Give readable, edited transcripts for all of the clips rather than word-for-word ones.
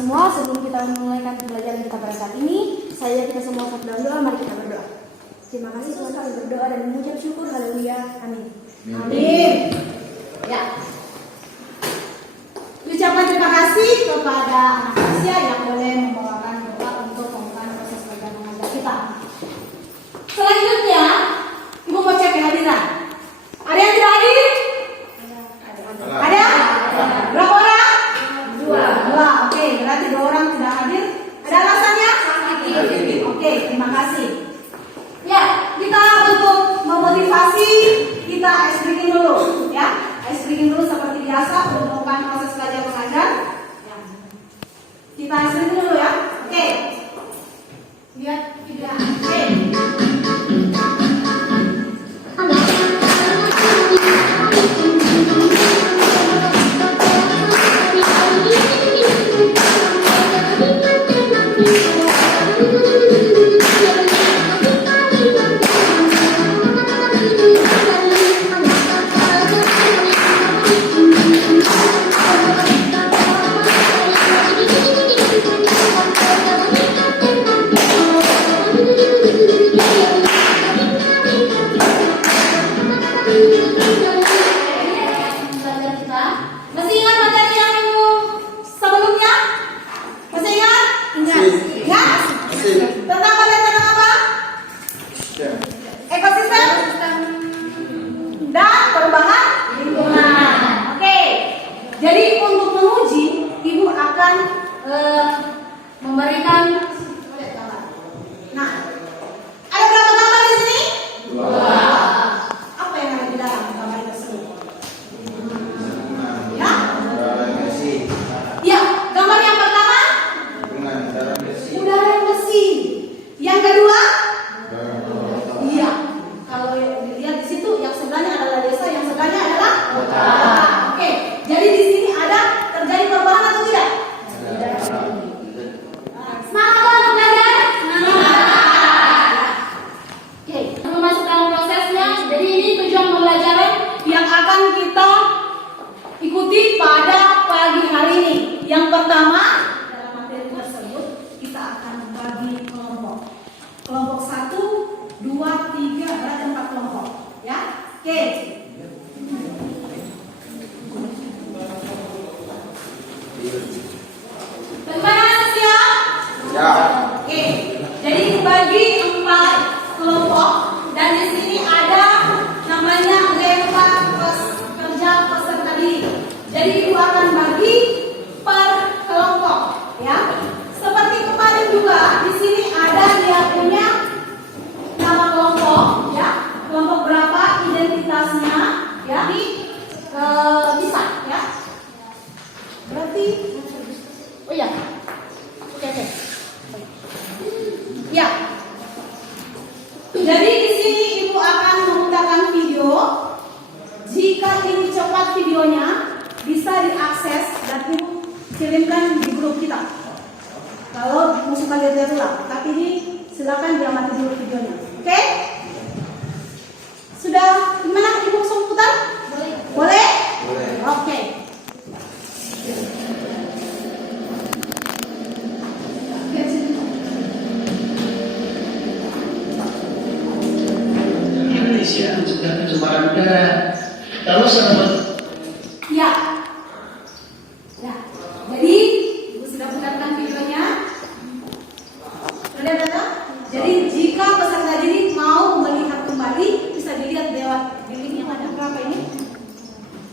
semua, sebelum kita memulai pembelajaran kita pada saat ini, kita semua satu dalam doa, mari kita berdoa. Terima kasih Tuhan, kami berdoa dan mengucap syukur, haleluya, amin. Amin. Ya. Ucapan terima kasih kepada anak Asia yang boleh membawakan doa untuk pembukaan proses belajar mengajar kita. Selanjutnya, Ibu mau cek kehadiran. Ada yang tidak hadir? Ada? Berapa orang? Dua. Oke, berarti 2 orang tidak hadir. Ada alasannya? Oke, terima kasih. Ya, kita untuk memotivasi, kita ice breaking dulu, ya. Ice breaking dulu seperti biasa untuk melakukan proses belajar mengajar. Ya. Kita ice breaking dulu ya. Oke. Lihat video. Oke.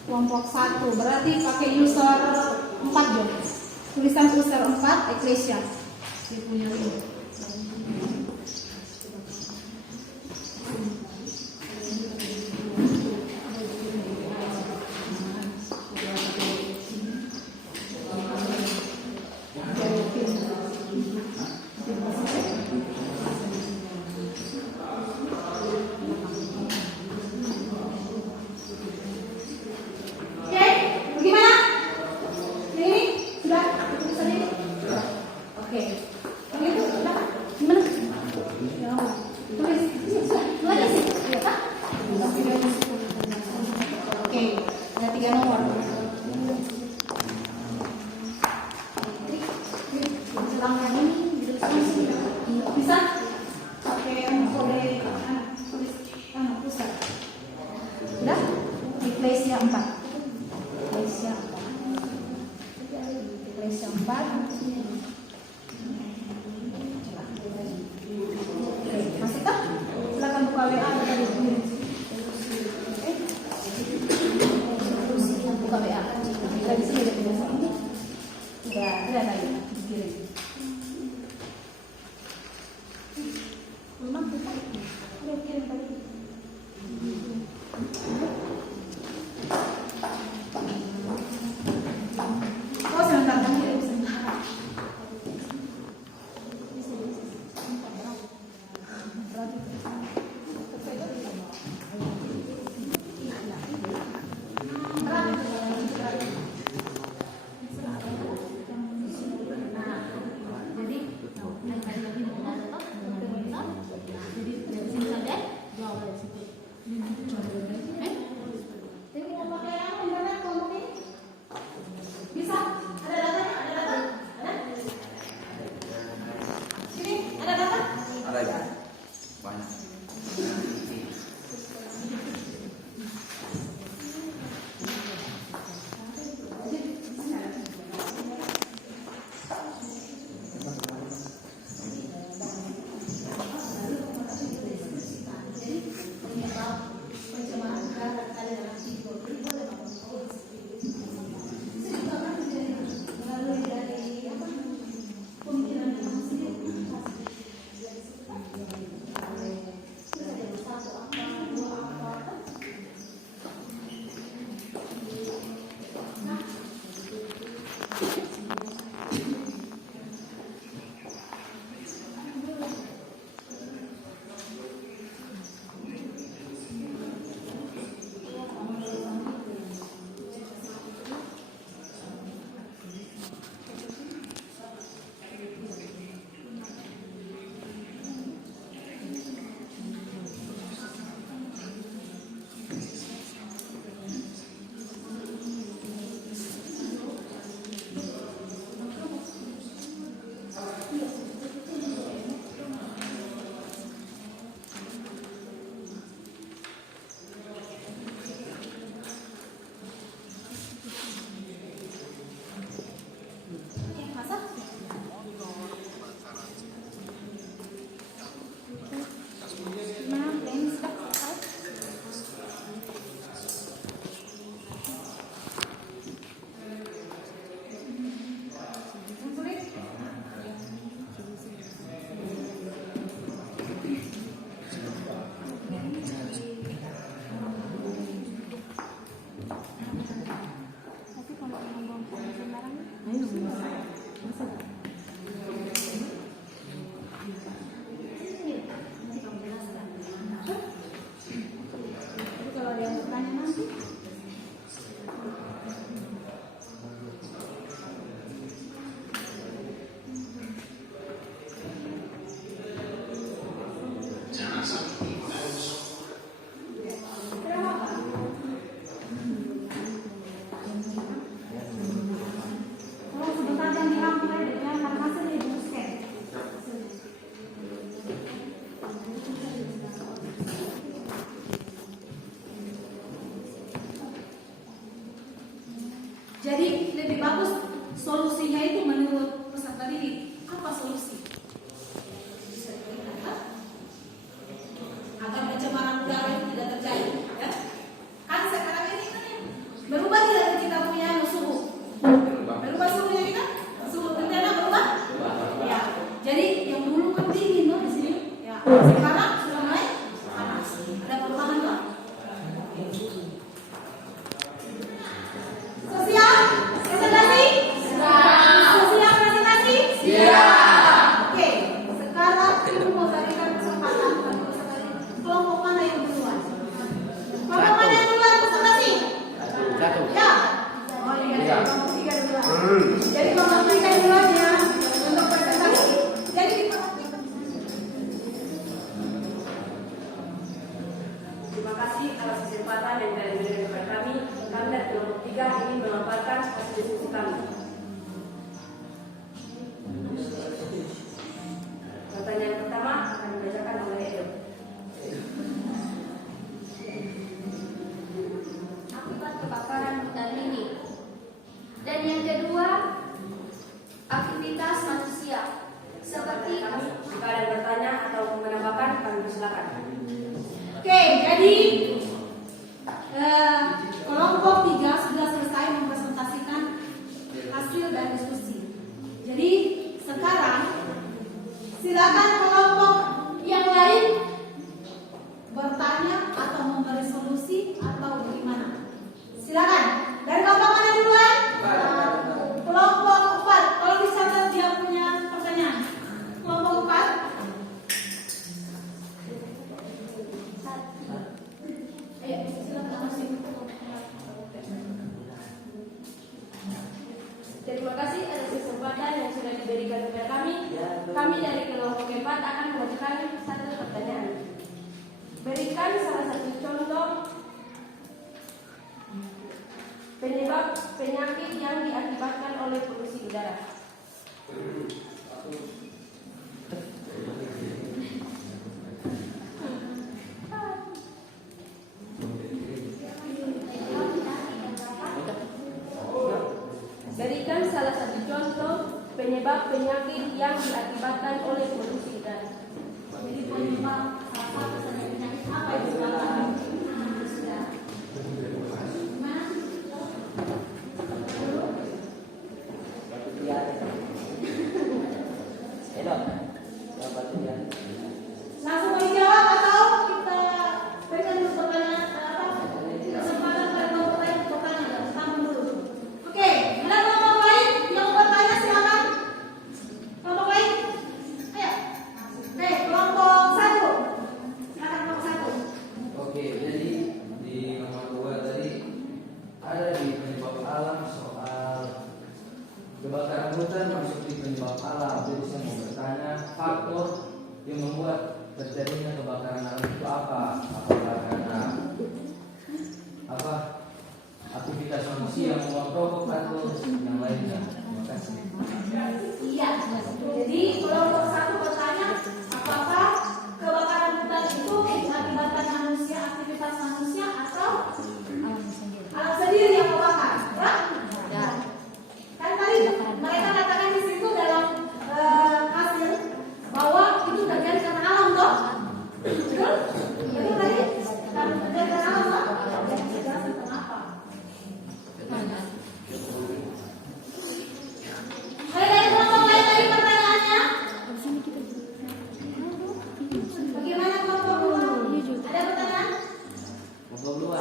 Kelompok 1 berarti pakai user 4 dong. Tulisan user 4 Ecclesia. Dipunya ini. Oke. Yang itu gimana? Sekarang sudah mulai panas. Ada perubahan nggak? Sosial? Presentasi? Sosial presentasi? Oke, sekarang ibu mau berikan kesempatan kelompok mana yang duluan? Kelompok mana yang duluan presentasi? Ya. Oh iya, kelompok 3 duluan. Jadi kelompok 3 duluan ya untuk presentasi. Jadi Terima kasih atas kesempatan yang telah diberikan kepada kami. Kami dari kelompok 3 ingin memaparkan hasil diskusi kami. Pertanyaan pertama akan dibacakan oleh Edo. Akibat kebakaran hutan ini. Dan yang kedua, aktivitas manusia seperti Kami, jika ada yang bertanya atau menambahkan, kami persilakan. Oke, jadi kelompok 3 sudah selesai mempresentasikan hasil dan diskusi. Jadi sekarang silakan kelompok yang lain bertanya atau memberi solusi atau bagaimana. Silakan. Dari kelompok mana duluan? Kelompok 4. Kalau dicatat dia punya pertanyaan. Kelompok 4. Ayo, silakan masih. Terima kasih atas kesempatan yang sudah diberikan kepada kami. Kami dari kelompok 4 akan membacakan satu pertanyaan. Berikan salah satu contoh penyebab penyakit yang diakibatkan oleh polusi udara. Berikan salah satu contoh penyebab penyakit yang diakibatkan oleh polusi udara. Jadi penyebab salah satu penyakit apa yang disebabkan? Langsung dijawab atau kita berikan dulu pertanyaan kesempatan pada kelompok lain untuk bertanya. Tampung dulu. Oke, ada kelompok lain yang bertanya silakan. Kelompok lain, ayo. Oke, kelompok 1. Silakan kelompok 1. Oke, jadi di nomor 2 tadi ada di penyebab alam soal kebakaran hutan masuk di penyebab alam. Jadi saya mau bertanya faktor yang membuat terjadinya kebakaran alam itu apa? Apakah karena aktivitas manusia membuat rokok atau yang lainnya? Terima kasih. Iya. Jadi kelompok 1 bertanya apakah kebakaran hutan itu diakibatkan manusia, aktivitas manusia atau alam sendiri yang membakar? Ya. Kan tadi mereka katakan di situ dalam hasil bahwa itu terjadi karena alam toh. Betul? Betul tadi? Karena terjadi karena alam toh. Jelaskan kenapa? Ada dari kelompok lain tadi pertanyaannya? Bagaimana kelompok 2? Ada pertanyaan? Kelompok 2.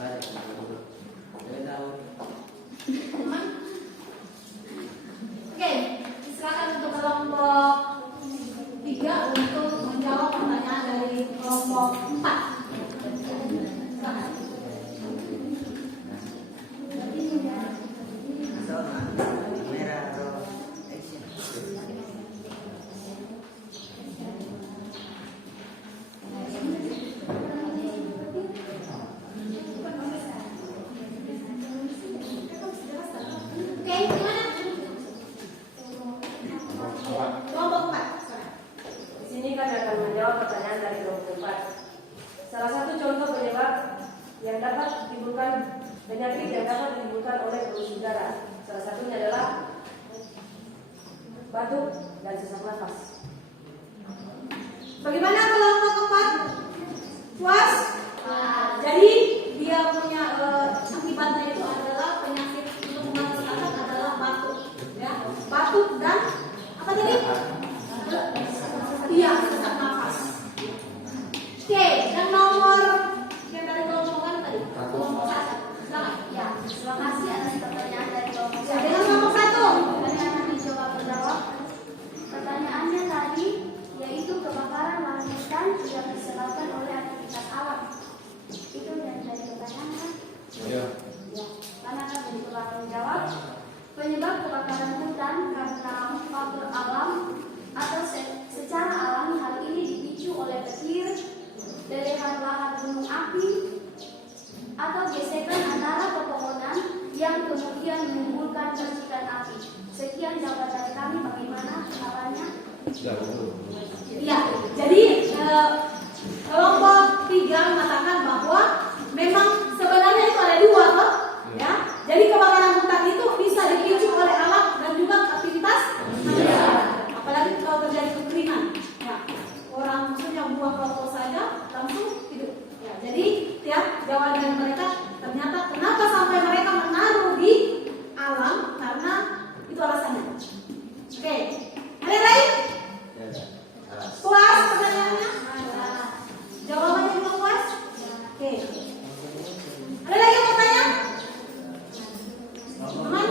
Saya tahu. Oke, silakan untuk kelompok 3 untuk menjawab pertanyaan dari kelompok 4. Silakan. Oke, gimana? Kelompok 4. Di sini kami akan menjawab pertanyaan dari kelompok 4. Salah satu contoh penyebab yang dapat ditimbulkan penyakit yang dapat ditimbulkan oleh polusi udara. Salah satunya adalah batuk dan sesak nafas. Bagaimana kelompok 4? Puas? Jadi dia punya akibatnya itu adalah penyakit untuk mengakibatkan adalah batuk, ya, batuk dan apa tadi? Iya, hutan karena faktor alam atau secara alami. Hal ini dipicu oleh petir, lelehan lahan gunung api, atau gesekan antara pepohonan yang kemudian menimbulkan percikan api. Sekian jawaban dari kami, bagaimana caranya? Ya, jadi kelompok 3 mengatakan bahwa memang sebenarnya itu ada 2 toh, ya. Jadi kebakaran hutan itu bisa dipicu oleh alam dan juga aktivitas manusia. Apalagi kalau terjadi kekeringan. Ya, orang maksudnya buang rokok saja langsung hidup. Ya, jadi ya jawaban mereka ternyata kenapa sampai mereka menaruh di alam karena itu alasannya. Oke, ada yang lain? Puas pertanyaannya? Jawabannya belum puas? Oke. Ada lagi yang mau tanya? Aman?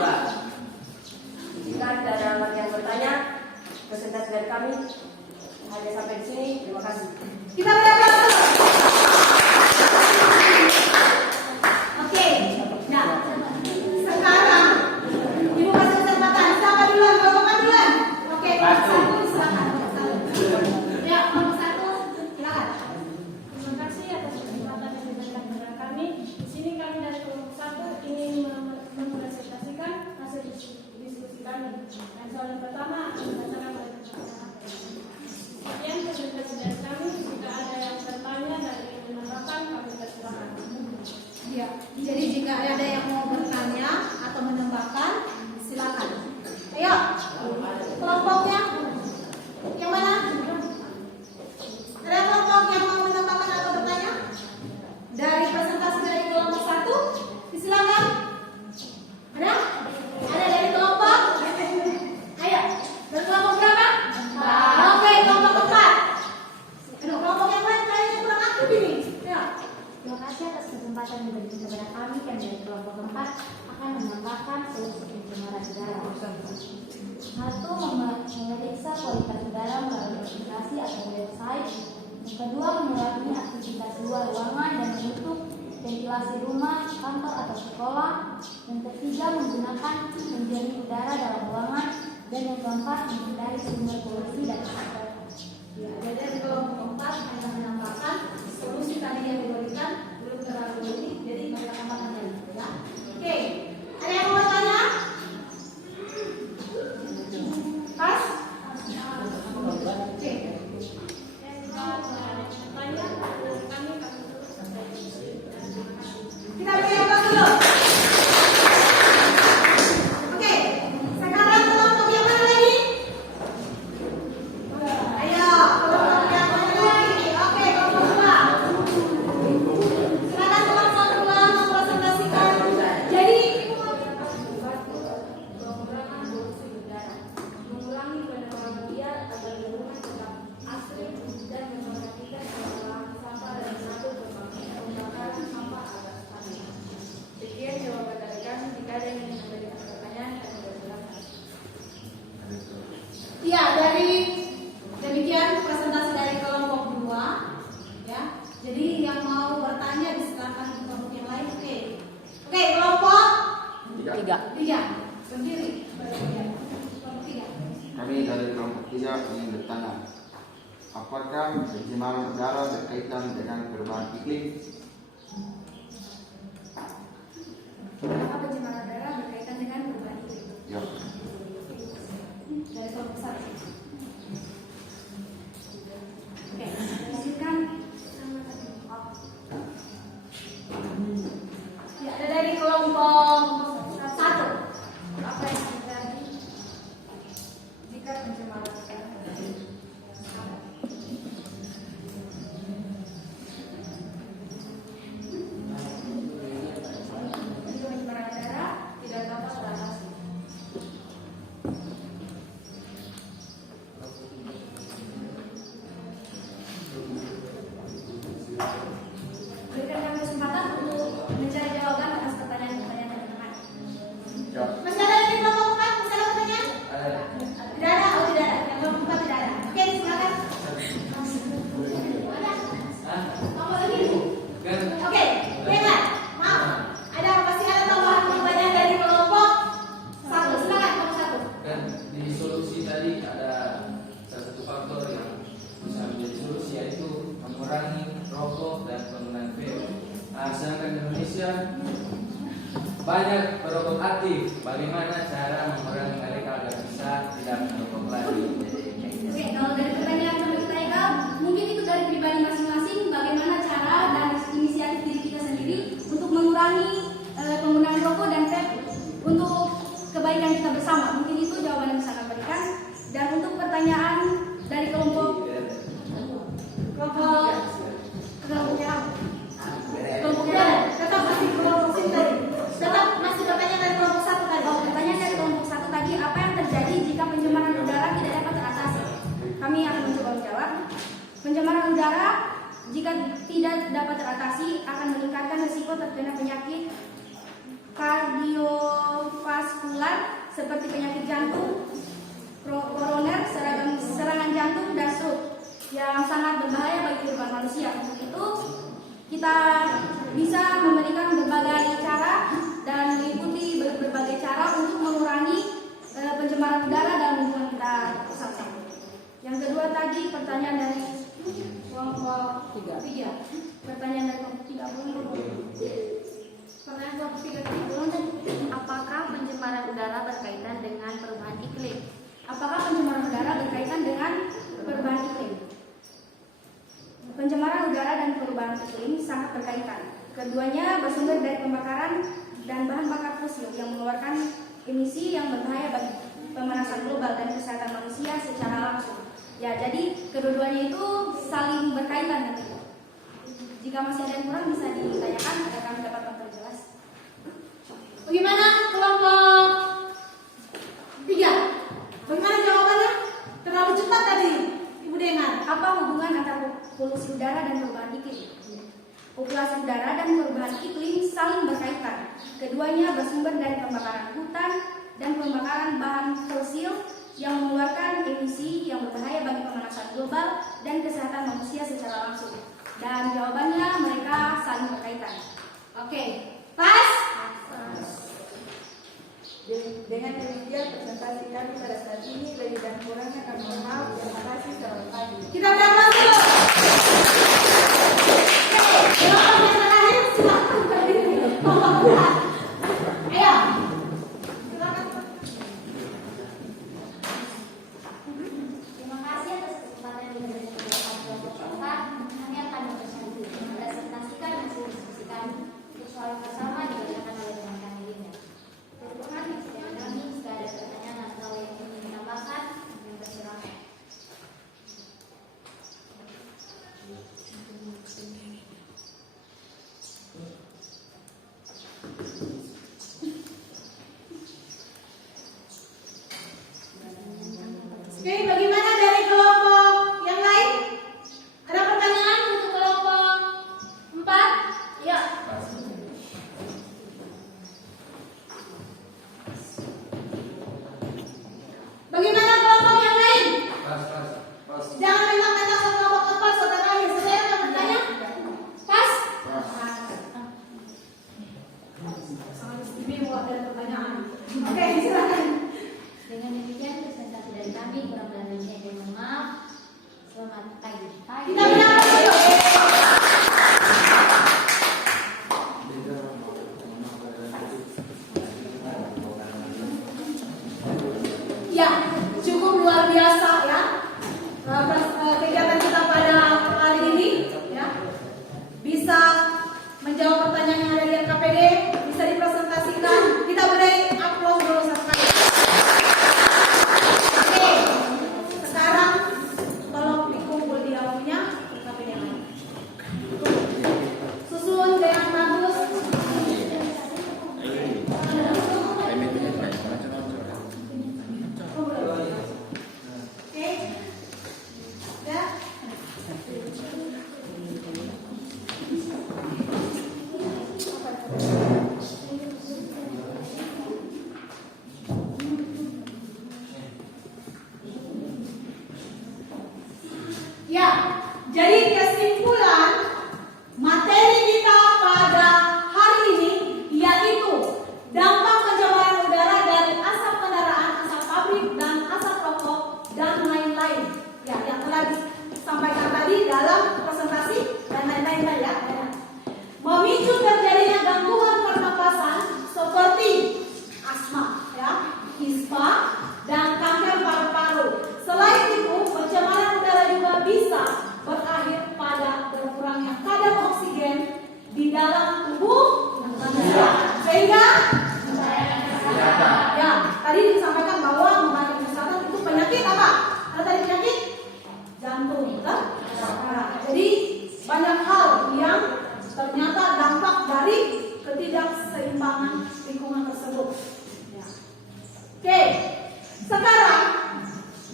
Jika tidak ada lagi yang bertanya, presentasi dari kami hanya sampai di sini. Terima kasih. Kita berdoa. Oke. Nah, sekarang Ibu kasih kesempatan. Siapa duluan? Bapak duluan. Oke, satu silakan. Ya, nomor 1 silakan. Terima kasih atas kesempatan yang diberikan kepada kami. Di sini kami dari kelompok 1 ingin mempresentasikan hasil diskusi kami. Dan soal yang pertama akan dibacakan oleh sekian presentasi dari kami. Jika ada yang bertanya dan ingin menambahkan, kami persilakan. Ya, jadi jika ada yang mau bertanya atau menambahkan, silakan. Ayo, kelompoknya yang mana? Ada kelompok yang mau menambahkan atau bertanya? Dari presentasi dari kelompok 1, silakan. Ada? Ada dari kelompok? Ayo, dari kelompok berapa? Oke, kelompok 4. Aduh, kelompok yang lain kayaknya kurang aktif ini. Ya. Terima kasih atas kesempatan yang diberikan kepada kami. Kami dari kelompok 4 akan menambahkan solusi pencemaran udara. 1. Memeriksa kualitas udara melalui aplikasi atau website. Yang kedua, mengurangi aktivitas luar ruangan dan menutup ventilasi rumah, kantor atau sekolah. Yang ketiga, menggunakan penjaring udara dalam ruangan. Dan yang keempat, menghindari sumber polusi dan asap. Ya, jadi dari kelompok 4 hanya menambahkan solusi tadi yang diberikan belum terlalu ini, jadi mereka tambahkan lagi, ya. Oke, ada yang mau bertanya? Pas? Oke. Kita beri yang pas dulu. Oke, sekarang kelompok yang mana lagi? Ayo, kelompok yang mana lagi? Oke, kelompok 2. Silakan kelompok 2 mempresentasikan. Jadi, mengurangi penerangan liar agar lingkungan tetap asri dan memperhatikan pengolahan sampah dan satu pembakaran sampah agar stabil. Sekian jawaban dari kami. Jika ada yang ingin memberikan pertanyaan, kami persilakan. iya, dari demikian presentasi dari kelompok 2, ya. Jadi yang mau bertanya disilakan ke kelompok yang lain. Oke, kelompok 3 berdiri. Kelompok 3. Kami dari kelompok 3 ingin bertanya, apakah pencemaran udara berkaitan dengan perubahan iklim? Apakah pencemaran udara berkaitan dengan perubahan iklim? Ya. Dari kelompok 1. Oke, izinkan. Ya, ada dari kelompok 1. Apa yang terjadi jika pencemaran udara bagaimana cara mengurangi mereka agar bisa tidak merokok lagi? Oke, kalau dari pertanyaan menurut saya, mungkin itu dari pribadi masing-masing bagaimana cara dan inisiatif diri kita sendiri untuk mengurangi penggunaan rokok dan vape untuk kebaikan kita bersama. Mungkin itu jawaban yang bisa saya berikan. Dan untuk pertanyaan dari kelompok Tetap masih kelompok sini tadi. Tetap masih pertanyaan dari kelompok 1 tadi. Oh, pertanyaan dari kelompok 1 tadi, apa yang terjadi jika pencemaran udara tidak dapat teratasi? Kami akan mencoba menjawab. Pencemaran udara jika tidak dapat teratasi akan meningkatkan risiko terkena penyakit kardiovaskular seperti penyakit jantung, koroner, serangan jantung, dan stroke yang sangat berbahaya bagi kehidupan manusia. Untuk itu, kita bisa memberikan berbagai cara dan mengikuti berbagai cara untuk mengurangi pencemaran udara dalam lingkungan kita bersama. Yang kedua tadi pertanyaan dari kelompok 3. Pertanyaan dari kelompok 3 Pertanyaan kelompok 3 apakah pencemaran udara berkaitan dengan perubahan iklim? Apakah pencemaran udara berkaitan dengan perubahan iklim? Pencemaran udara dan perubahan iklim sangat berkaitan. Keduanya bersumber dari pembakaran dan bahan bakar fosil yang mengeluarkan emisi yang berbahaya bagi pemanasan global dan kesehatan manusia secara langsung. Ya, jadi kedua-duanya itu saling berkaitan nanti. Jika masih ada yang kurang bisa ditanyakan agar kami dapat memperjelas. Bagaimana kelompok 3? Bagaimana jawabannya? Terlalu cepat tadi, Ibu Dengar. Apa hubungan antara polusi udara dan perubahan iklim? Populasi udara dan perubahan iklim saling berkaitan. Keduanya bersumber dari pembakaran hutan dan pembakaran bahan fosil yang mengeluarkan emisi yang berbahaya bagi pemanasan global dan kesehatan manusia secara langsung. Dan jawabannya mereka saling berkaitan. Oke, pas. Dengan demikian presentasi kami pada saat ini lebih dan kurangnya kami mohon maaf. Terima kasih, selamat pagi. Kita berapa dulu? Jawaban yang terakhir silakan berdiri. Ayo. Silakan. Terima kasih atas kesempatan yang diberikan kepada kelompok 4. Kami akan mempresentasikan hasil diskusi kami untuk soal bersama dibacakan oleh teman kami Linda. Berhubungan dengan kami jika ada pertanyaan atau yang ingin ditambahkan, yang bersilakan. Oke, bagaimana dari kelompok yang lain? Ada pertanyaan untuk kelompok 4? Ya. Bagaimana kelompok yang lain? Pas. Jangan mentak-mentak ke kelompok keempat saudara terakhir. Saya akan bertanya. Pas? Sangat istimewa dan pertanyaan. Oke, silakan. Dengan demikian presentasi dari kami kurang lebihnya dan mohon maaf. Selamat pagi. Kita bilang dulu. Ya, cukup luar biasa ya. Kegiatan kita pada hari ini ya. Bisa menjawab pertanyaan yang ada di LKPD, bisa dipresentasikan. Kita beri aplaus dulu satu kali. Oke. Sekarang tolong dikumpul di dalamnya LKPD yang lain. Susun dengan bagus. Oke. Ya. Ya, jadi kesimpulan materi kita pada hari ini yaitu dampak pencemaran udara dari asap kendaraan, asap pabrik, dan asap rokok dan lain-lain. Ya, yang telah disampaikan tadi dalam presentasi dan lain-lain ya. Memicu terjadinya gangguan pernapasan seperti asma.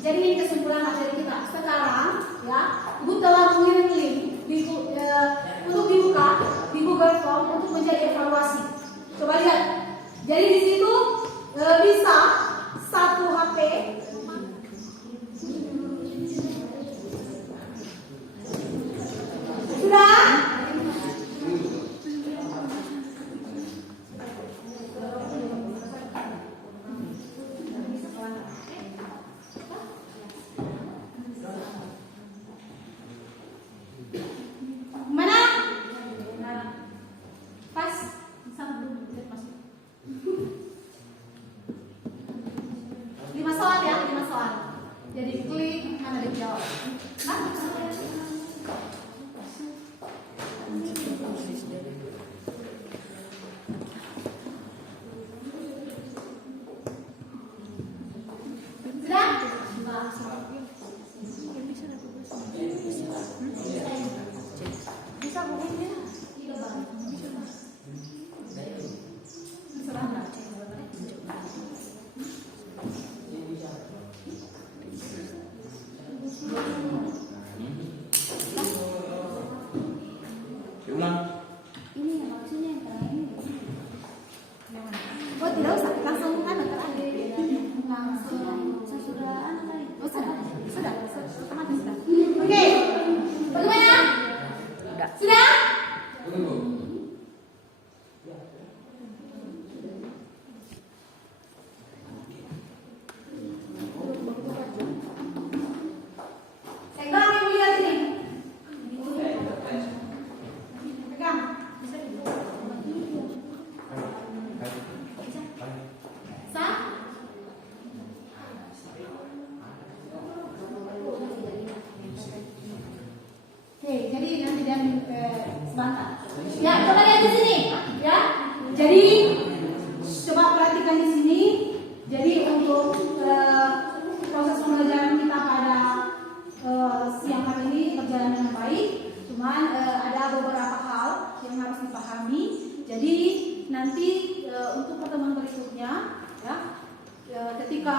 Jadi ini kesimpulan materi kita. Sekarang ya, Ibu telah mengirim link untuk dibuka di Google Form untuk menjadi evaluasi. Coba lihat. Jadi di situ bisa satu HP. Sudah? Mana? Pas. Bisa belum? Masuk. 5 soal ya, 5 soal. Jadi klik mana dijawab. Hah? Sudah? Bisa bukunya? Tidak banget. Serah nggak? Diulang. Ini yang maksudnya yang terakhir. Oh tidak usah, langsung kan terakhir. Langsung sesudah tadi. Oh sudah, otomatis sudah. Oke, bagaimana? Sudah? Pegang yang mulia sini. Pegang. Sah? Oke, jadi nanti dan sebentar. Ya, coba lihat di sini, ya. Jadi coba perhatikan di sini. Jadi untuk proses pembelajaran kita pada siang hari ini berjalan dengan baik. Cuman ada beberapa hal yang harus dipahami. Jadi nanti untuk pertemuan berikutnya, ya, ketika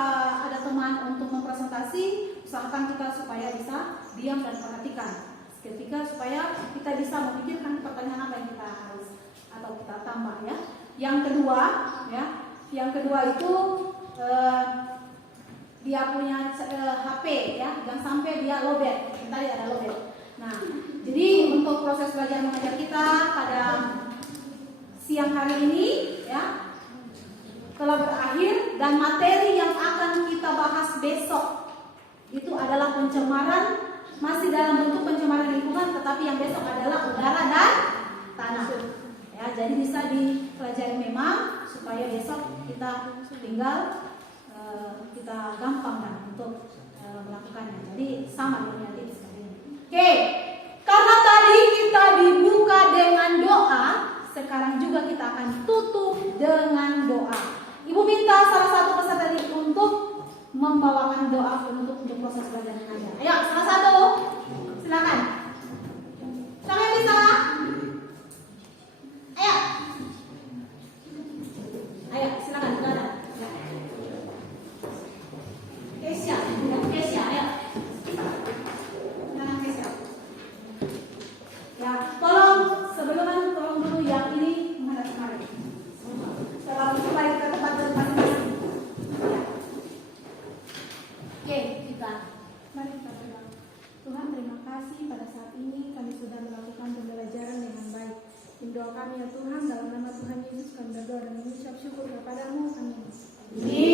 ada teman untuk mempresentasi, usahakan kita supaya bisa diam dan perhatikan. Ketika supaya kita bisa memikirkan pertanyaan apa yang kita harus atau kita tambah, ya. Yang kedua, ya, yang kedua itu dia punya HP, ya, jangan sampai dia lowbat. Tadi ada lowbat. Nah, jadi untuk proses belajar mengajar kita pada siang hari ini, ya, telah berakhir dan materi yang akan kita bahas besok itu adalah pencemaran. Masih dalam bentuk pencemaran lingkungan, tetapi yang besok adalah udara dan tanah. Ya, jadi bisa dipelajari memang supaya besok kita tinggal kita gampang kan untuk melakukannya. Jadi sama dengan adik sekali. Oke, karena tadi kita dibuka dengan doa, sekarang juga kita akan tutup dengan doa. Ibu minta salah satu peserta didik untuk membawakan doa penutup untuk proses belajar mengajar. Ayo, salah satu. Silakan. Siapa yang bisa? Ayo. Ayo, silakan. Silakan. Kesia, Kesia, ayo. Silakan Kesia. Ya, tolong dulu yang ini menghadap kemari. Selalu kembali ke tempat masing-masing. Ya. Oke, kita mari kita berdoa. Tuhan, terima kasih pada saat ini kami sudah melakukan pembelajaran dengan baik. Doa kami ya Tuhan, dalam nama Tuhan Yesus kami berdoa dan mengucap syukur kepadamu. Amin.